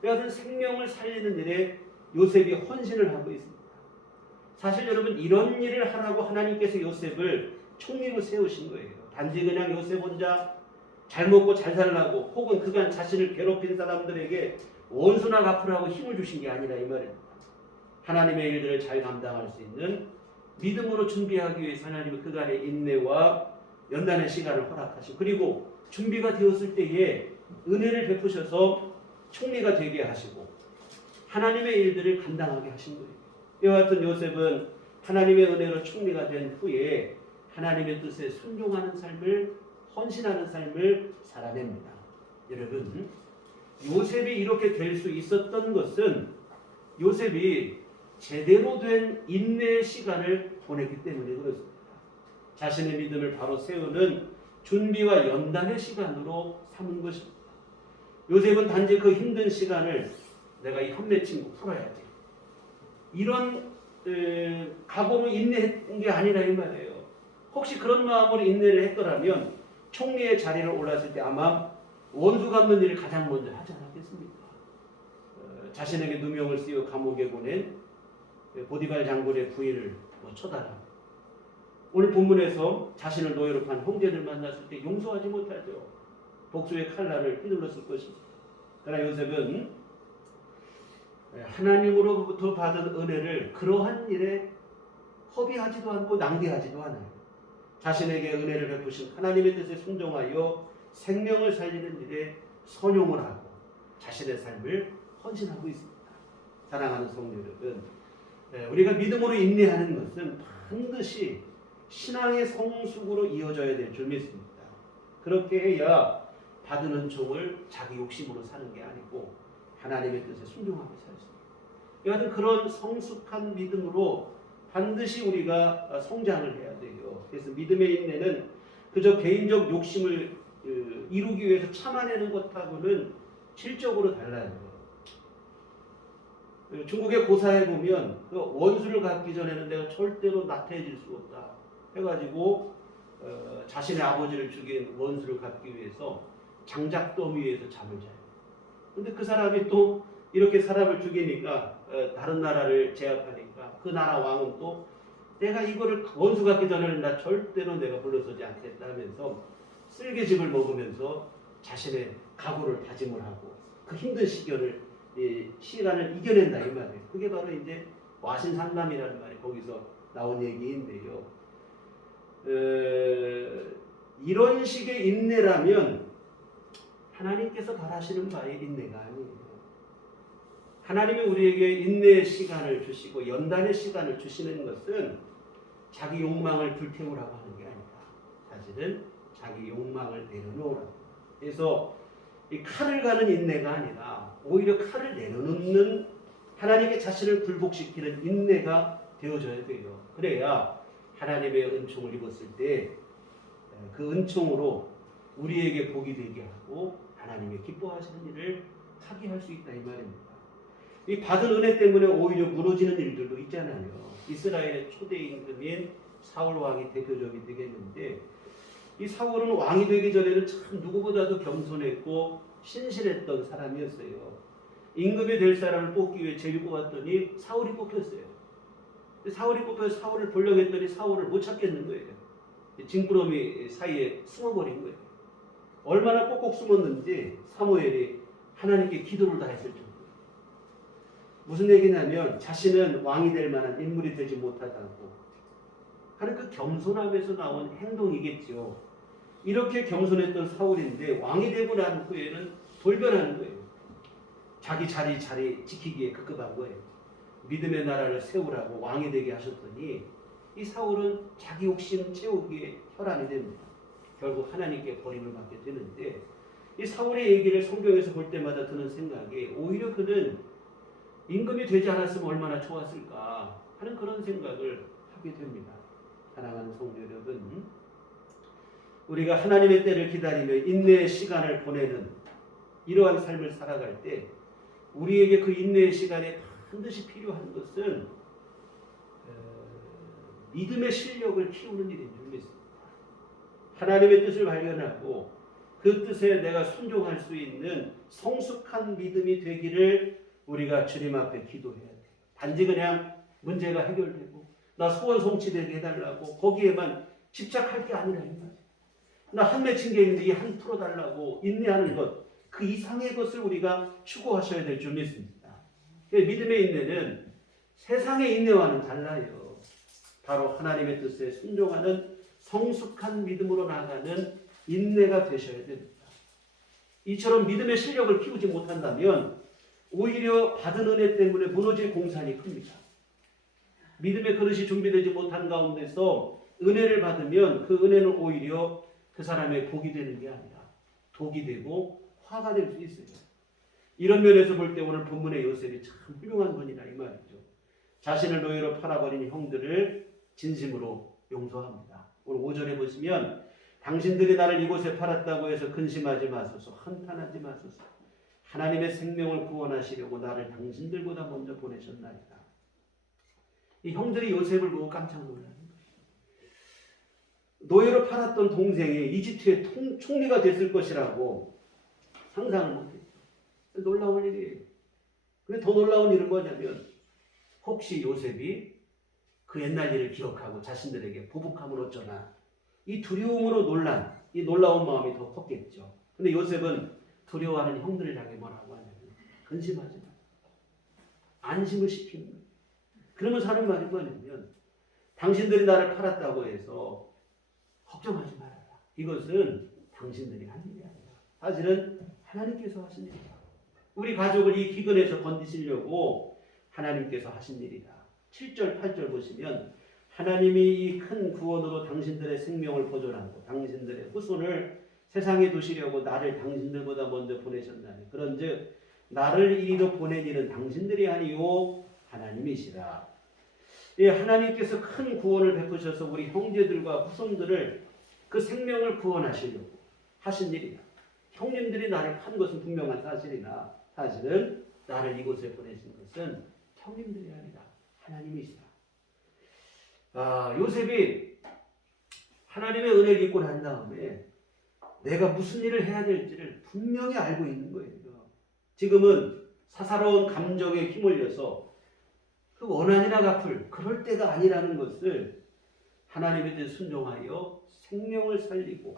그래서 생명을 살리는 일에 요셉이 헌신을 하고 있습니다. 사실 여러분 이런 일을 하라고 하나님께서 요셉을 총리로 세우신 거예요. 단지 그냥 요셉 혼자 잘 먹고 잘 살라고 혹은 그간 자신을 괴롭힌 사람들에게 원수나 갚으라고 힘을 주신 게 아니라 이 말입니다. 하나님의 일들을 잘 감당할 수 있는 믿음으로 준비하기 위해서 하나님은 그간의 인내와 연단의 시간을 허락하시고 그리고 준비가 되었을 때에 은혜를 베푸셔서 총리가 되게 하시고 하나님의 일들을 감당하게 하신 거예요. 이와 같은 요셉은 하나님의 은혜로 총리가 된 후에 하나님의 뜻에 순종하는 삶을 헌신하는 삶을 살아냅니다. 여러분 요셉이 이렇게 될 수 있었던 것은 요셉이 제대로 된 인내의 시간을 보냈기 때문에 그렇습니다. 자신의 믿음을 바로 세우는 준비와 연단의 시간으로 삼은 것입니다. 요셉은 단지 그 힘든 시간을 내가 이 혼내 친구 풀어야지 이런 각오로 인내한 게 아니라 이 말이에요. 혹시 그런 마음으로 인내를 했더라면 총리의 자리를 올랐을 때 아마 원수 갚는 일을 가장 먼저 하지 않았겠습니까? 자신에게 누명을 씌워 감옥에 보낸 보디발 장군의 부인을 쳐다라. 오늘 본문에서 자신을 노예로 판 형제들 만났을 때 용서하지 못하죠. 복수의 칼날을 휘둘렀을 것입니다. 그러나 요셉은 하나님으로부터 받은 은혜를 그러한 일에 허비하지도 않고 낭비하지도 않아요. 자신에게 은혜를 베푸신 하나님의 뜻에 순종하여 생명을 살리는 일에 선용을 하고 자신의 삶을 헌신하고 있습니다. 사랑하는 성도 여러분, 우리가 믿음으로 인내하는 것은 반드시 신앙의 성숙으로 이어져야 될 줄 믿습니다. 그렇게 해야 받은 은총을 자기 욕심으로 사는 게 아니고 하나님의 뜻에 순종하고 살 수 있습니다. 여하튼 그런 성숙한 믿음으로 반드시 우리가 성장을 해야 돼요. 그래서 믿음의 인내는 그저 개인적 욕심을 이루기 위해서 참아내는 것하고는 질적으로 달라요. 중국의 고사에 보면 그 원수를 갚기 전에는 내가 절대로 나태해질 수 없다 해가지고 자신의 아버지를 죽인 원수를 갚기 위해서 장작더미 위에서 잠을 자요. 근데 그 사람이 또 이렇게 사람을 죽이니까 다른 나라를 제압하니까 그 나라 왕은 또 내가 이거를 원수 갚기 전에는 나 절대로 내가 물러서지 않겠다 하면서 쓸개즙을 먹으면서 자신의 각오를 다짐을 하고 그 힘든 시간을 이겨낸다 이 말이에요. 그게 바로 이제 와신상담이라는 말이 거기서 나온 얘기인데요. 이런 식의 인내라면 하나님께서 바라시는 바의 인내가 아니에요. 하나님이 우리에게 인내의 시간을 주시고 연단의 시간을 주시는 것은 자기 욕망을 불태우라고 하는 게 아니다. 사실은 자기 욕망을 내려놓으라고. 그래서 이 칼을 가는 인내가 아니라 오히려 칼을 내려놓는 하나님께 자신을 굴복시키는 인내가 되어져야 돼요. 그래야 하나님의 은총을 입었을 때 그 은총으로 우리에게 복이 되게 하고 하나님의 기뻐하시는 일을 하게 할 수 있다 이 말입니다. 이 받은 은혜 때문에 오히려 무너지는 일들도 있잖아요. 이스라엘의 초대 임금인 사울 왕이 대표적이 되겠는데 이 사울은 왕이 되기 전에는 참 누구보다도 겸손했고 신실했던 사람이었어요. 임금이 될 사람을 뽑기 위해 제일 뽑았더니 사울이 뽑혔어요. 사울이 뽑혀서 사울을 보려고 했더니 사울을 못 찾겠는 거예요. 징그러미 사이에 숨어버린 거예요. 얼마나 꼭꼭 숨었는지 사무엘이 하나님께 기도를 다 했을 정도예요. 무슨 얘기냐면 자신은 왕이 될 만한 인물이 되지 못하다고 하는 그 겸손함에서 나온 행동이겠죠. 이렇게 겸손했던 사울인데 왕이 되고 난 후에는 돌변하는 거예요. 자기 자리 지키기에 급급한 거예요. 믿음의 나라를 세우라고 왕이 되게 하셨더니 이 사울은 자기 욕심 채우기에 혈안이 됩니다. 결국 하나님께 버림을 받게 되는데 이 사울의 얘기를 성경에서 볼 때마다 드는 생각이 오히려 그는 임금이 되지 않았으면 얼마나 좋았을까 하는 그런 생각을 하게 됩니다. 사랑하는 성도 여러분, 우리가 하나님의 때를 기다리며 인내의 시간을 보내는 이러한 삶을 살아갈 때 우리에게 그 인내의 시간에 반드시 필요한 것은 믿음의 실력을 키우는 일인 줄 믿습니다. 하나님의 뜻을 발견하고 그 뜻에 내가 순종할 수 있는 성숙한 믿음이 되기를 우리가 주님 앞에 기도해야 돼요. 단지 그냥 문제가 해결되고 나 소원 성취되게 해달라고 거기에만 집착할 게 아니라 이 말이에요. 나 한 맺힌 게 있는데 이 한 풀어달라고 인내하는 것, 그 이상의 것을 우리가 추구하셔야 될 줄 믿습니다. 믿음의 인내는 세상의 인내와는 달라요. 바로 하나님의 뜻에 순종하는 성숙한 믿음으로 나아가는 인내가 되셔야 됩니다. 이처럼 믿음의 실력을 키우지 못한다면 오히려 받은 은혜 때문에 무너질 공산이 큽니다. 믿음의 그릇이 준비되지 못한 가운데서 은혜를 받으면 그 은혜는 오히려 그 사람의 복이 되는 게 아니라 독이 되고 화가 될 수 있어요. 이런 면에서 볼 때 오늘 본문의 요셉이 참 훌륭한 분이다 이 말이죠. 자신을 노예로 팔아버린 형들을 진심으로 용서합니다. 오늘 5절에 보시면 당신들이 나를 이곳에 팔았다고 해서 근심하지 마소서, 한탄하지 마소서. 하나님의 생명을 구원하시려고 나를 당신들보다 먼저 보내셨나이다. 이 형들이 요셉을 보고 깜짝 놀라는 거예요. 노예로 팔았던 동생이 이집트의 총리가 됐을 것이라고 상상을 못했죠. 놀라운 일이에요. 근데 더 놀라운 일은 뭐냐면 혹시 요셉이 그 옛날 일을 기억하고 자신들에게 보복하면 어쩌나 이 두려움으로 이 놀라운 마음이 더 컸겠죠. 근데 요셉은 두려워하는 형들을 향해 뭐라고 하냐면 근심하지 마. 안심을 시키는 거예요. 그러면서 하는 말이 뭐냐면 당신들이 나를 팔았다고 해서 걱정하지 말아라. 이것은 당신들이 한 일이 아니라 사실은 하나님께서 하신 일이다. 우리 가족을 이 기근에서 건지시려고 하나님께서 하신 일이다. 7절 8절 보시면 하나님이 이 큰 구원으로 당신들의 생명을 보존하고 당신들의 후손을 세상에 두시려고 나를 당신들보다 먼저 보내셨나니 그런즉 나를 이리로 보낸 이는 당신들이 아니요 하나님이시라. 예, 하나님께서 큰 구원을 베푸셔서 우리 형제들과 후손들을 그 생명을 구원하시려고 하신 일이다. 형님들이 나를 판 것은 분명한 사실이나 사실은 나를 이곳에 보내신 것은 형님들이 아니라 하나님이시다. 요셉이 하나님의 은혜를 입고 난 다음에 내가 무슨 일을 해야 될지를 분명히 알고 있는 거예요. 지금은 사사로운 감정에 휘말려서 그 원한이나 갚을 그럴 때가 아니라는 것을 하나님의 뜻에 순종하여 생명을 살리고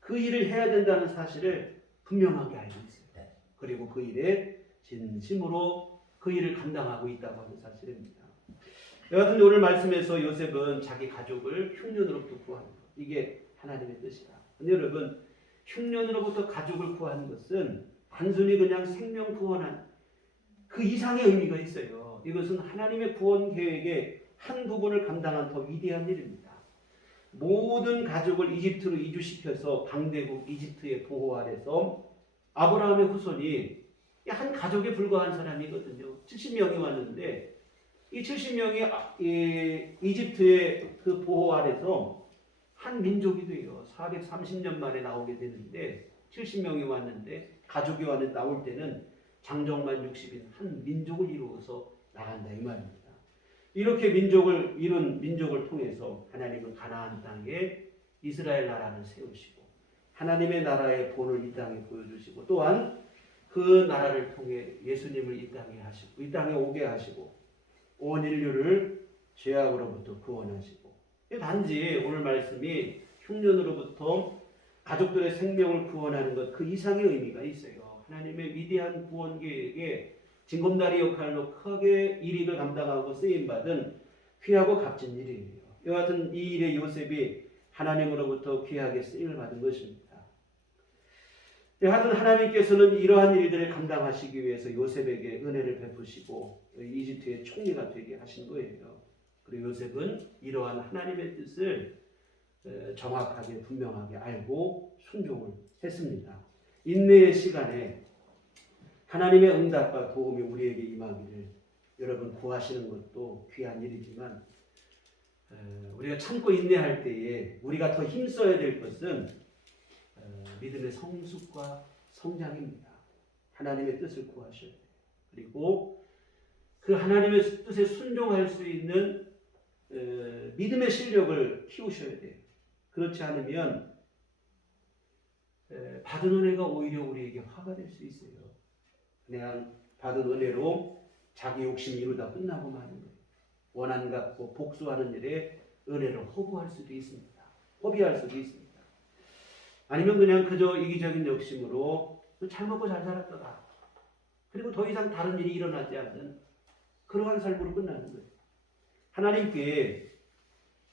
그 일을 해야 된다는 사실을 분명하게 알고 있어요. 그리고 그 일에 진심으로 그 일을 감당하고 있다고 하는 사실입니다. 여하튼 오늘 말씀에서 요셉은 자기 가족을 흉년으로부터 구하는 것. 이게 하나님의 뜻이다. 근데 여러분 흉년으로부터 가족을 구하는 것은 단순히 그냥 생명 구원한 그 이상의 의미가 있어요. 이것은 하나님의 구원 계획의 한 부분을 감당한 더 위대한 일입니다. 모든 가족을 이집트로 이주시켜서 강대국 이집트의 보호 아래서 아브라함의 후손이 한 가족에 불과한 사람이거든요. 70명이 왔는데 이 70명이 이집트의 그 보호 아래서 한 민족이 돼요. 430년 만에 나오게 되는데 70명이 왔는데 가족이 나올 때는 장정만 60인 한 민족을 이루어서 나간다 이 말입니다. 이렇게 민족을 이룬 민족을 통해서 하나님은 가나안 땅에 이스라엘 나라를 세우시고 하나님의 나라의 본을 이 땅에 보여주시고 또한 그 나라를 통해 예수님을 이 땅에 오게 하시고 온 인류를 죄악으로부터 구원하시고 단지 오늘 말씀이 흉년으로부터 가족들의 생명을 구원하는 것 그 이상의 의미가 있어요. 하나님의 위대한 구원 계획에 징검다리 역할로 크게 일익을 감당하고 쓰임받은 귀하고 값진 일이에요. 여하튼 이 일에 요셉이 하나님으로부터 귀하게 쓰임을 받은 것입니다. 여하튼 하나님께서는 이러한 일들을 감당하시기 위해서 요셉에게 은혜를 베푸시고 이집트의 총리가 되게 하신 거예요. 그리고 요셉은 이러한 하나님의 뜻을 정확하게 분명하게 알고 순종을 했습니다. 인내의 시간에 하나님의 응답과 도움이 우리에게 임하기를 여러분 구하시는 것도 귀한 일이지만 우리가 참고 인내할 때에 우리가 더 힘써야 될 것은 믿음의 성숙과 성장입니다. 하나님의 뜻을 구하셔야 돼요. 그리고 그 하나님의 뜻에 순종할 수 있는 믿음의 실력을 키우셔야 돼요. 그렇지 않으면 받은 은혜가 오히려 우리에게 화가 될 수 있어요. 그냥 받은 은혜로 자기 욕심 이루다 끝나고 마는 거예요. 원한 갖고 복수하는 일에 은혜를 허구할 수도 있습니다. 허비할 수도 있습니다. 아니면 그냥 그저 이기적인 욕심으로 잘 먹고 잘 살았다가 그리고 더 이상 다른 일이 일어나지 않는 그러한 삶으로 끝나는 거예요. 하나님께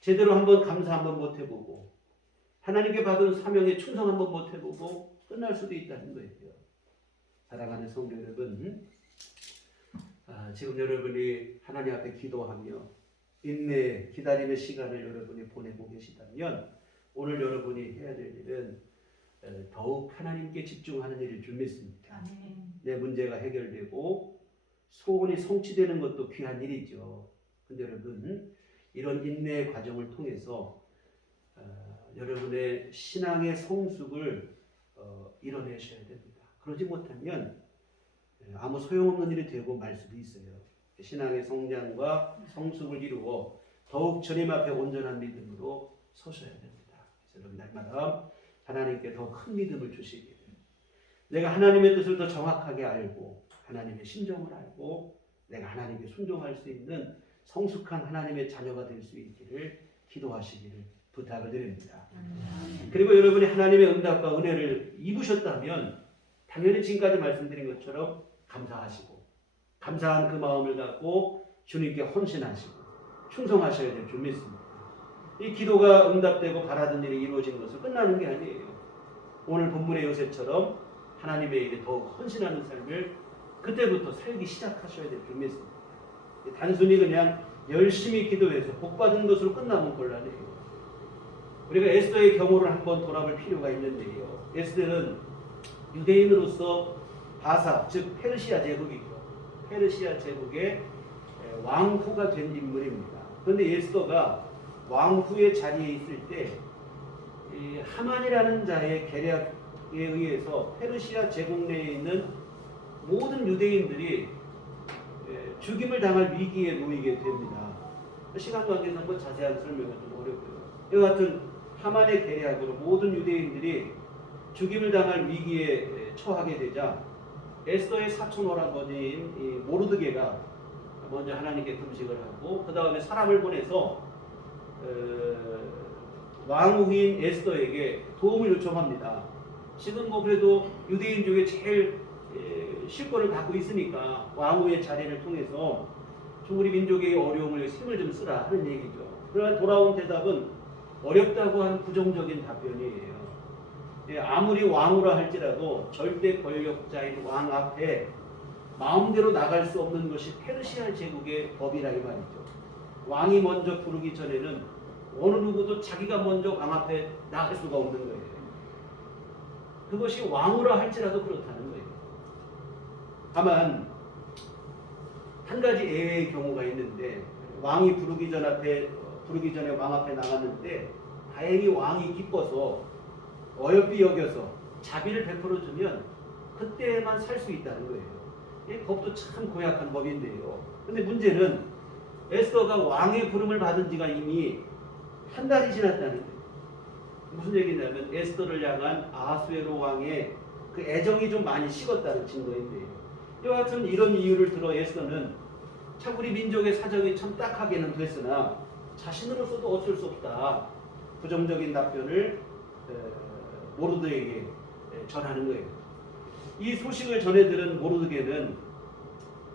제대로 한번 감사 한번 못 해보고 하나님께 받은 사명에 충성 한번 못 해보고 끝날 수도 있다는 거예요. 사랑하는 성도 여러분, 지금 여러분이 하나님 앞에 기도하며 인내 기다림의 시간을 여러분이 보내고 계시다면 오늘 여러분이 해야 될 일은 더욱 하나님께 집중하는 일일 줄 믿습니다. 내 문제가 해결되고 소원이 성취되는 것도 귀한 일이죠. 근데 여러분, 이런 인내의 과정을 통해서 여러분의 신앙의 성숙을 이뤄내셔야 됩니다. 그러지 못하면 아무 소용없는 일이 되고 말 수도 있어요. 신앙의 성장과 성숙을 이루어 더욱 주님 앞에 온전한 믿음으로 서셔야 됩니다. 그래서 여러분 날마다 하나님께 더 큰 믿음을 주시기를, 내가 하나님의 뜻을 더 정확하게 알고 하나님의 심정을 알고 내가 하나님께 순종할 수 있는 성숙한 하나님의 자녀가 될 수 있기를 기도하시기를 부탁을 드립니다. 그리고 여러분이 하나님의 응답과 은혜를 입으셨다면 당연히 지금까지 말씀드린 것처럼 감사하시고 감사한 그 마음을 갖고 주님께 헌신하시고 충성하셔야 될 줄 믿습니다. 이 기도가 응답되고 바라던 일이 이루어진 것은 끝나는 게 아니에요. 오늘 본문의 요셉처럼 하나님의 일에 더욱 헌신하는 삶을 그때부터 살기 시작하셔야 될 줄 믿습니다. 단순히 그냥 열심히 기도해서 복받은 것으로 끝나면 곤란해요. 우리가 에스더의 경우를 한번 돌아볼 필요가 있는데요. 에스더는 유대인으로서 바사, 즉 페르시아 제국이죠. 페르시아 제국의 왕후가 된 인물입니다. 그런데 에스더가 왕후의 자리에 있을 때 하만이라는 자의 계략에 의해서 페르시아 제국 내에 있는 모든 유대인들이 죽임을 당할 위기에 놓이게 됩니다. 시간 관계에서 한번 자세한 설명은 좀 어렵고요. 이와 같은 하만의 계략으로 모든 유대인들이 죽임을 당할 위기에 처하게 되자 에스더의 사촌 오라버니인 모르드게가 먼저 하나님께 금식을 하고 그 다음에 사람을 보내서 왕후인 에스더에게 도움을 요청합니다. 지금 뭐 그래도 유대인 중에 제일 실권을 갖고 있으니까 왕후의 자리를 통해서 좀 우리 민족의 어려움을 힘을 좀 쓰라 하는 얘기죠. 그러나 돌아온 대답은 어렵다고 하는 부정적인 답변이에요. 아무리 왕후라 할지라도 절대 권력자인 왕 앞에 마음대로 나갈 수 없는 것이 페르시아 제국의 법이라 이 말이죠. 왕이 먼저 부르기 전에는 어느 누구도 자기가 먼저 왕 앞에 나갈 수가 없는 거예요. 그것이 왕후라 할지라도 그렇다는 거예요. 다만 한 가지 예외의 경우가 있는데 왕이 부르기 전에 왕 앞에 나갔는데 다행히 왕이 기뻐서 어여삐 여겨서 자비를 베풀어주면 그때만 살 수 있다는 거예요. 이 법도 참 고약한 법인데요. 근데 문제는 에스더가 왕의 부름을 받은 지가 이미 한 달이 지났다는 거예요. 무슨 얘기냐면 에스더를 향한 아하수에로 왕의 그 애정이 좀 많이 식었다는 증거인데요. 이와 같은 이런 이유를 들어 에스더는 참 우리 민족의 사정이 참 딱하게는 됐으나 자신으로서도 어쩔 수 없다. 부정적인 답변을 모르드에게 전하는 거예요. 이 소식을 전해 들은 모르드게는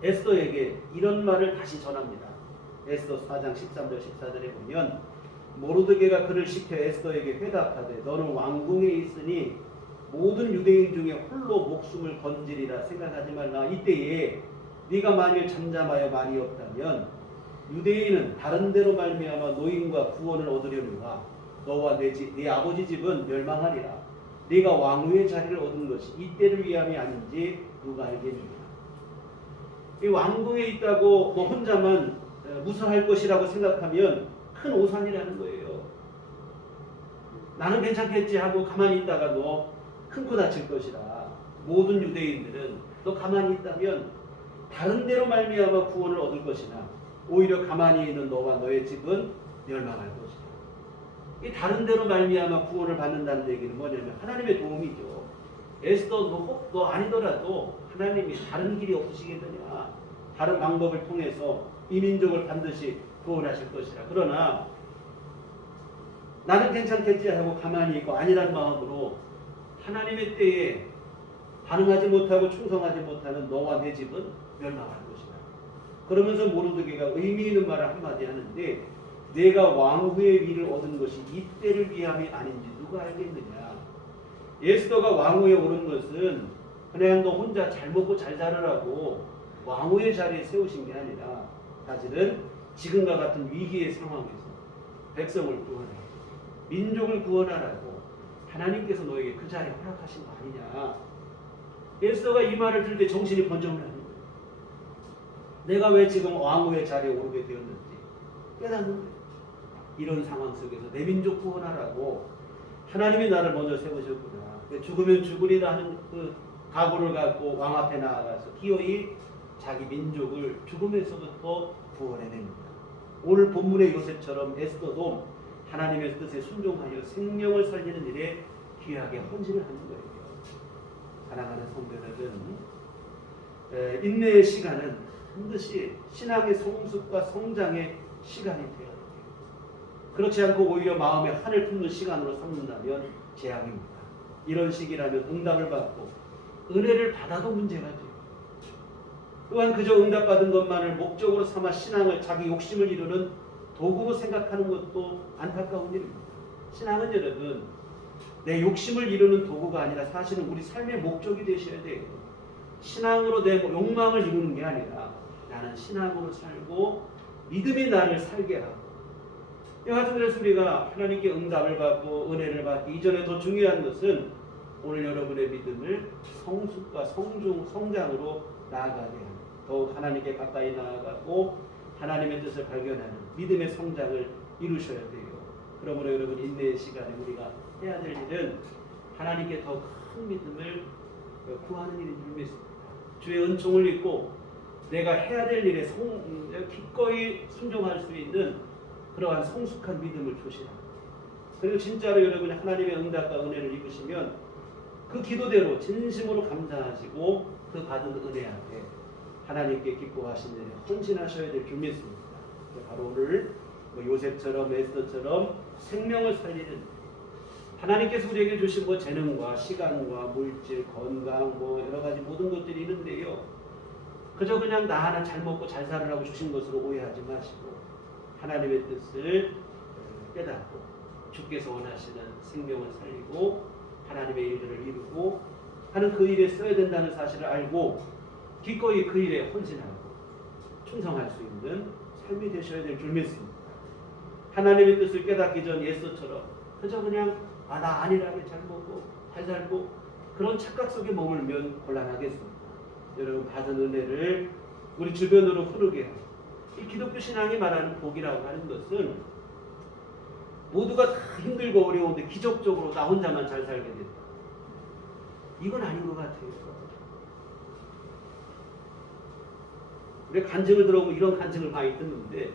에스더에게 이런 말을 다시 전합니다. 에스더 4장 13절 14절에 보면 모르드게가 그를 시켜 에스더에게 회답하되 너는 왕궁에 있으니 모든 유대인 중에 홀로 목숨을 건지리라 생각하지 말라. 이때에 네가 만일 잠잠하여 말이 없다면 유대인은 다른 데로 말미암아 노임과 구원을 얻으려니와 너와 네 아버지 집은 멸망하리라. 네가 왕후의 자리를 얻은 것이 이때를 위함이 아닌지 누가 알겠느냐. 이 왕궁에 있다고 너 혼자만 무사할 것이라고 생각하면 큰 오산이라는 거예요. 나는 괜찮겠지 하고 가만히 있다가 너 큰 코 다칠 것이라. 모든 유대인들은 너 가만히 있다면 다른 데로 말미암아 구원을 얻을 것이나 오히려 가만히 있는 너와 너의 집은 멸망할 것이다. 이 다른 데로 말미암아 구원을 받는다는 얘기는 뭐냐면 하나님의 도움이죠. 에스더 너 아니더라도 하나님이 다른 길이 없으시겠느냐. 다른 방법을 통해서 이 민족을 반드시 구원하실 것이라. 그러나 나는 괜찮겠지 하고 가만히 있고 아니란 마음으로 하나님의 때에 반응하지 못하고 충성하지 못하는 너와 내 집은 멸망할 것이다. 그러면서 모르드게가 의미 있는 말을 한마디 하는데, 내가 왕후의 위를 얻은 것이 이 때를 위함이 아닌지 누가 알겠느냐. 에스더가 왕후에 오른 것은 그냥 너 혼자 잘 먹고 잘 살으라고 왕후의 자리에 세우신 게 아니라 사실은 지금과 같은 위기의 상황에서 백성을 구원하고 민족을 구원하라고 하나님께서 너에게 그 자리에 허락하신 거 아니냐. 에스더가 이 말을 들을 때 정신이 번쩍을 하는 거예요. 내가 왜 지금 왕후의 자리에 오르게 되었는지 깨닫는 거예요. 이런 상황 속에서 내 민족 구원하라고 하나님이 나를 먼저 세우셨구나. 죽으면 죽으리라 하는 그 각오를 갖고 왕 앞에 나아가서 기어이 자기 민족을 죽음에서부터 구원해냅니다. 오늘 본문의 요셉처럼 에스더도 하나님의 뜻에 순종하여 생명을 살리는 일에 귀하게 헌신을 하는 거예요. 사랑하는 성도 여러분, 인내의 시간은 반드시 신앙의 성숙과 성장의 시간이 되어야 돼요. 그렇지 않고 오히려 마음에 한을 품는 시간으로 삼는다면 재앙입니다. 이런 시기라면 응답을 받고 은혜를 받아도 문제가 돼요. 또한 그저 응답받은 것만을 목적으로 삼아 신앙을 자기 욕심을 이루는 도구로 생각하는 것도 안타까운 일입니다. 신앙은 여러분 내 욕심을 이루는 도구가 아니라 사실은 우리 삶의 목적이 되셔야 돼요. 신앙으로 내 욕망을 이루는 게 아니라 나는 신앙으로 살고 믿음이 나를 살게 하고, 이와 같은 그래서 우리가 하나님께 응답을 받고 은혜를 받기 이전에 더 중요한 것은 오늘 여러분의 믿음을 성숙과 성장으로 나아가게 합니다. 더욱 하나님께 가까이 나아가고 하나님의 뜻을 발견하는 믿음의 성장을 이루셔야 돼요. 그러므로 여러분 인내의 시간에 우리가 해야 될 일은 하나님께 더 큰 믿음을 구하는 일인 줄 믿습니다. 주의 은총을 입고 내가 해야 될 일에 기꺼이 순종할 수 있는 그러한 성숙한 믿음을 조시라. 그리고 진짜로 여러분이 하나님의 응답과 은혜를 입으시면 그 기도대로 진심으로 감사하시고 그 받은 은혜 앞에 하나님께 기뻐하신 일에 헌신하셔야 될 줄 믿습니다. 바로 오늘 요셉처럼 에스더처럼 생명을 살리는, 하나님께서 우리에게 주신 재능과 시간과 물질, 건강 여러 가지 모든 것들이 있는데요. 그저 그냥 나 하나 잘 먹고 잘 살으라고 주신 것으로 오해하지 마시고 하나님의 뜻을 깨닫고 주께서 원하시는 생명을 살리고 하나님의 일들을 이루고 하는 그 일에 써야 된다는 사실을 알고 기꺼이 그 일에 헌신하고 충성할 수 있는 삶이 되셔야 될 줄 믿습니다. 하나님의 뜻을 깨닫기 전 에스더처럼 그저 그냥 나 아니라게 잘 먹고 잘 살고 그런 착각 속에 머물면 곤란하겠습니다. 여러분 받은 은혜를 우리 주변으로 흐르게 하고, 이 기독교 신앙이 말하는 복이라고 하는 것은 모두가 다 힘들고 어려운데 기적적으로 나 혼자만 잘 살게 된다. 이건 아닌 것 같아요. 우리가 간증을 들어보면 이런 간증을 많이 듣는데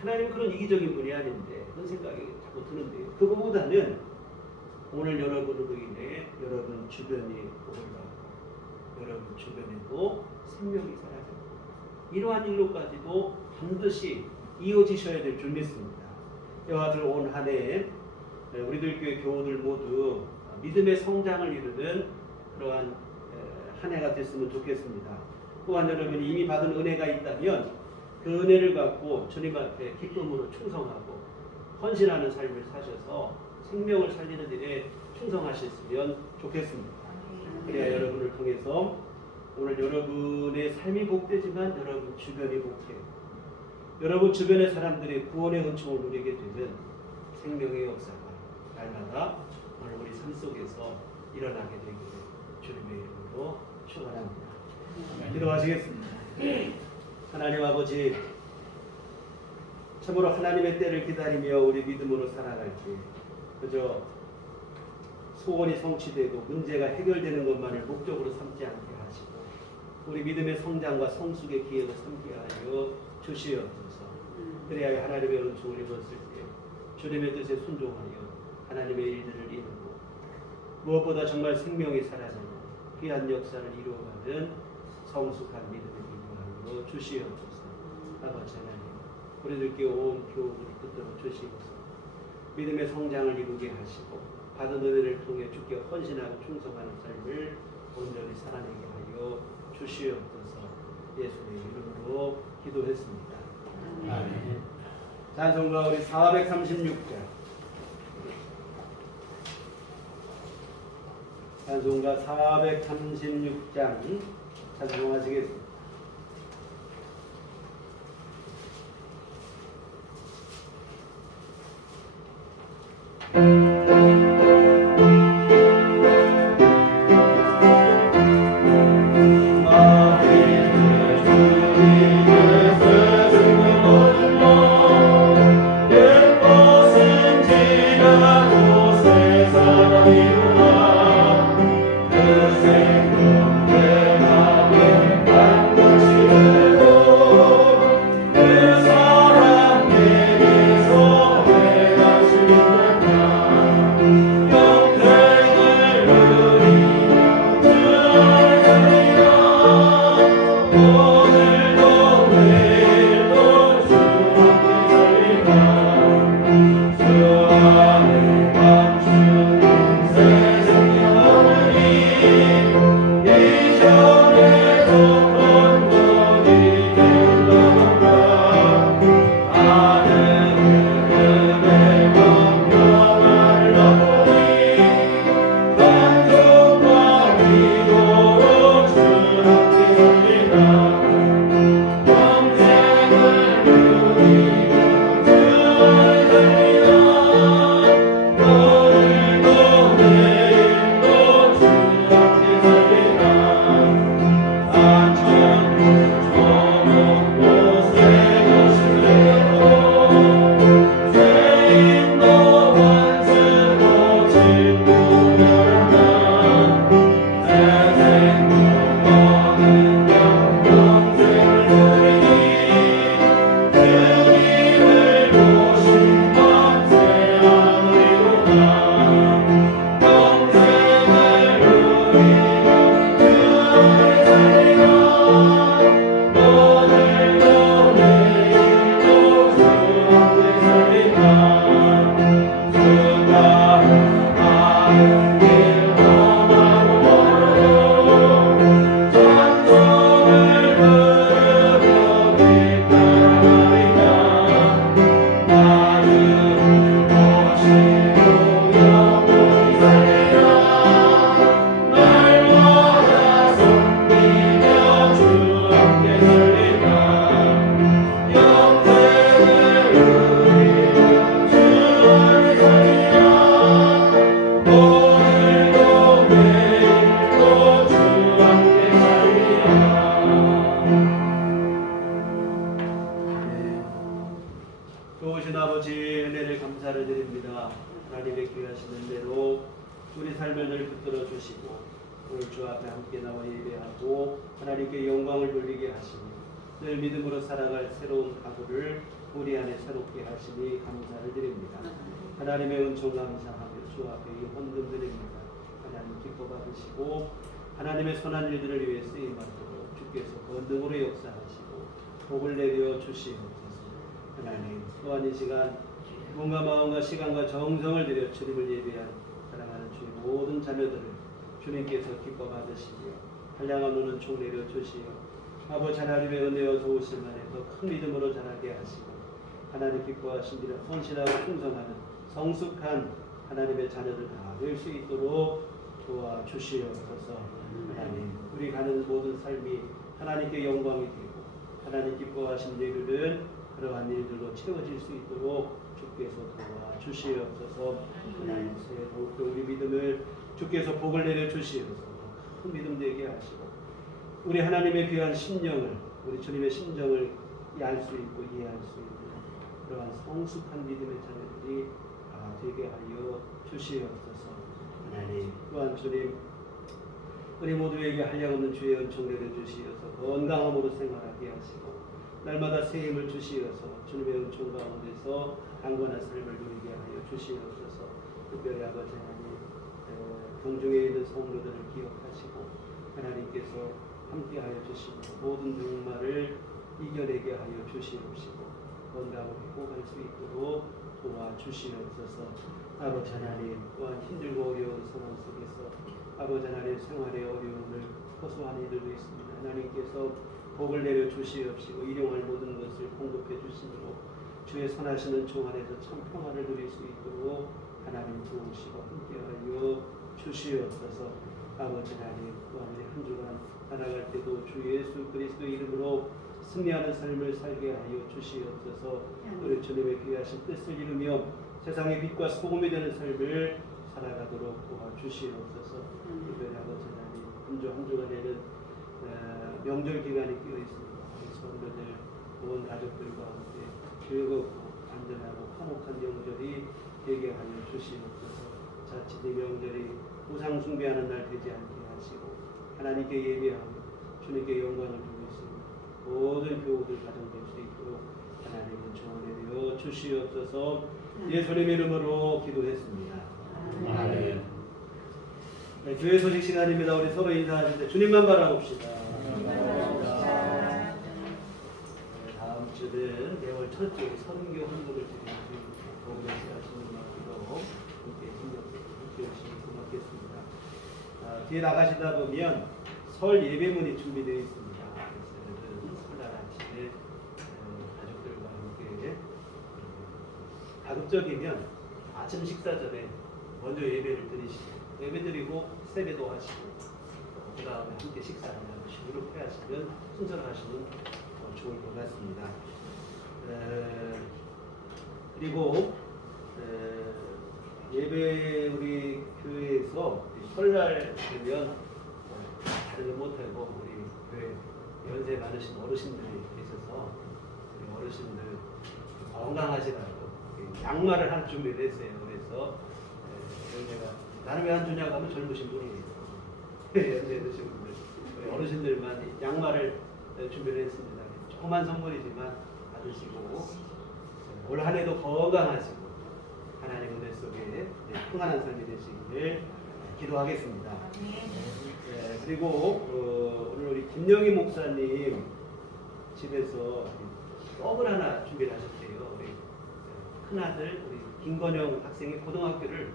하나님은 그런 이기적인 분이 아닌데 그런 생각이 자꾸 드는데, 그거보다는 오늘 여러분으로 인해 여러분 주변이 복을 받고 여러분 주변에도 생명이 살아가고 이러한 일로까지도 반드시 이어지셔야 될 줄 믿습니다. 이와 같은 온 한 해 우리들 교회 교우들 모두 믿음의 성장을 이루는 그러한 한 해가 됐으면 좋겠습니다. 또한 여러분이 이미 받은 은혜가 있다면 그 은혜를 갖고 주님 앞에 기쁨으로 충성하고 헌신하는 삶을 사셔서 생명을 살리는 일에 충성하셨으면 좋겠습니다. 그래야 여러분을 통해서 오늘 여러분의 삶이 복되지만 여러분 주변이 복해요. 여러분 주변의 사람들이 구원의 은총을 누리게 되는 생명의 역사가 날마다 오늘 우리 삶 속에서 일어나게 되기를 주님의 이름으로 축원합니다. 기도하시겠습니다. 하나님 아버지, 참으로 하나님의 때를 기다리며 우리 믿음으로 살아갈 때 그저 소원이 성취되고 문제가 해결되는 것만을 목적으로 삼지 않게 하시고 우리 믿음의 성장과 성숙의 기회를 삼게 하여 주시옵소서. 그래야 하나님의 은총을 입었을 때 주님의 뜻에 순종하여 하나님의 일들을 이루고 무엇보다 정말 생명이 살아나는 귀한 역사를 이루어가는 성숙한 믿음의 기도하여 하여 주시옵소서. 아버지 하나님, 우리들께 온 교훈을 붙들어 주시옵소서. 믿음의 성장을 이루게 하시고 받은 은혜를 통해 주께 헌신하고 충성하는 삶을 온전히 살아내게 하여 주시옵소서. 예수의 이름으로 기도했습니다. 아멘. 찬송가 우리 436장. 찬송가 436장 찬송하시겠습니다. 좋으신 아버지 은혜를 감사를 드립니다. 하나님의 귀하신 은혜로 우리 삶을 늘 붙들어 주시고 오늘 주 앞에 함께 나와 예배하고 하나님께 영광을 돌리게 하시니 늘 믿음으로 살아갈 새로운 각오를 우리 안에 새롭게 하시니 감사를 드립니다. 하나님의 은총 감사하며 주 앞에 헌금 드립니다. 하나님 기뻐 받으시고 하나님의 선한 일들을 위해 쓰임 받도록 주께서 권능으로 역사하시고 복을 내려 주시옵소서. 하나님 또한 이 시간 몸과 마음과 시간과 정성을 들여 주님을 예배한 사랑하는 주의 모든 자녀들을 주님께서 기뻐 받으시며 한량한 오는 총 내려 주시어 아버지 하나님의 은혜와 도우심 안에 더 큰 믿음으로 자라게 하시고 하나님 기뻐하신 일을 헌신하고 충성하는 성숙한 하나님의 자녀들 다 될 수 있도록 도와주시옵소서. 하나님 우리 가는 모든 삶이 하나님께 영광이 되고 하나님 기뻐하신 일들은 그러한 일들로 채워질 수 있도록 주께서 도와주시옵소서. 하나님 더욱더 우리 믿음을 주께서 복을 내려 주시옵소서. 큰 믿음 되게 하시고 우리 하나님의 귀한 심령을 우리 주님의 심정을 알 수 있고 이해할 수 있는 그러한 성숙한 믿음의 자녀들이 다 되게 하여 주시옵소서. 하나님 또한 주님 우리 모두에게 한량없는 주의 은총 내려 주시어서 건강함으로 생활하게 하시고 날마다 새 힘을 주시어서 주님의 은총 가운데서 강건한 삶을 누리게 하여 주시옵소서. 특별히 아버지 하나님 경중에 있는 성도들을 기억하시고 하나님께서 함께하여 주시고 모든 병마를 이겨내게 하여 주시옵시고 건강을 회복할 수 있도록 도와주시옵소서. 아버지 하나님, 또한 힘들고 어려운 상황 속에서 아버지 하나님 생활의 어려움을 호소하는 이들도 있습니다. 하나님께서 복을 내려 주시옵시고 일용할 모든 것을 공급해 주심으로 주의 선하시는 종 안에서 참 평안을 누릴 수 있도록 하나님 도우시고 함께하여 주시옵소서. 아버지 하나님, 또한 한 주간 살아갈 때도 주 예수 그리스도 이름으로 승리하는 삶을 살게 하여 주시옵소서. 우리 주님의 귀하신 뜻을 이루며 세상의 빛과 소금이 되는 삶을 살아가도록 도와주시옵소서. 특별히 아버지 하나님, 한 주간에는 명절 기간이 끼어 있습니다. 우리 성도들 온 가족들과 함께 즐겁고 안전하고 화목한 명절이 되게 하여 주시옵소서. 자칫 이 명절이 우상 숭배하는 날 되지 않게 하시고 하나님께 예배하며 주님께 영광을 돌리시고 모든 교우들 가정될 수 있도록 하나님은 조언해 주시옵소서. 예수님의 이름으로 기도했습니다. 아멘. 네, 교회 소식 시간입니다. 우리 서로 인사하실 때 주님만 바라봅시다. 다음 주는 매월 첫 주 선교 헌금을 드리는 복음을 하시는 것으로 함께 열심히 고맙겠습니다. 뒤에 나가시다 보면 설 예배문이 준비되어 있습니다. 그래서 설날 아침에 가족들과 함께 가급적이면 아침 식사 전에 먼저 예배를 드리시고 예배 드리고 세배도 하시고 그 다음에 함께 식사를 하시고 이렇게 하시면 순서하시면 좋을 것 같습니다. 그리고 예배 우리 교회에서 설날 되면 다르지 못하고 우리 교회 연세 많으신 어르신들이 계셔서 우리 어르신들 건강하시라고 양말을 할 준비를 했어요. 그래서 연세가 나는 왜 안 주냐고 하면 젊으신 분이에요. 연세 드신 분들 우리 어르신들만 양말을 준비를 했습니다. 조그만 선물이지만 받으시고 올 한 해도 건강하시고 하나님 은혜 속에 평안한 삶이 되시기를 기도하겠습니다. 그리고 오늘 우리 김영희 목사님 집에서 떡을 하나 준비를 하셨대요. 우리 큰아들 우리 김건영 학생이 고등학교를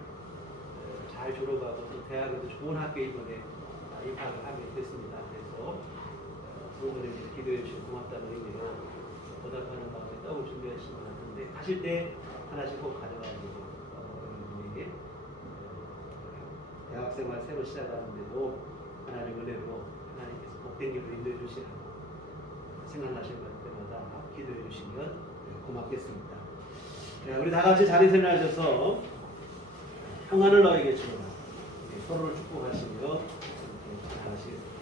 잘 졸업하고 또 대학에도 좋은 학교에 이번에 입학을 하게 됐습니다. 그래서 성도님들 기도해 주시고 고맙다는 의미로 보답하는 마음에 떡을 준비하신 것 같은데 가실 때 하나씩 꼭 가져가시고 우리 대학생활 새로 시작하는데도 하나님 은혜로 하나님께서 복된 길로 인도해 주시라고 생각나실 때마다 기도해 주시면 고맙겠습니다. 우리 다 같이 자리 세워주셔서 평안을 너에게 주노라 서로를 축복하시며 나가시겠습니다.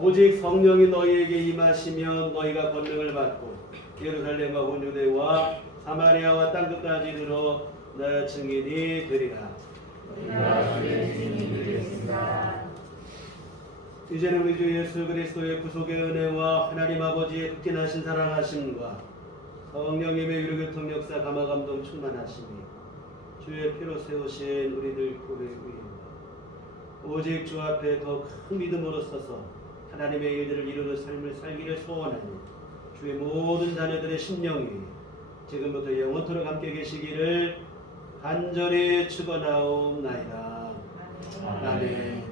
오직 성령이 너희에게 임하시면 너희가 권능을 받고 예루살렘과 온 유대와 사마리아와 땅끝까지 이르러 내 증인이 되리라. 이제는 우리 주 예수 그리스도의 구속의 은혜와 하나님 아버지의 극진하신 사랑하심과 성령님의 위로교통 역사 감화 감동 충만하심이 주의 피로 세우신 우리들 교회 위에 오직 주 앞에 더 큰 믿음으로 서서 하나님의 일들을 이루는 삶을 살기를 소원하니 주의 모든 자녀들의 심령이 지금부터 영원토록 함께 계시기를 간절히 축원하옵나이다. 아멘.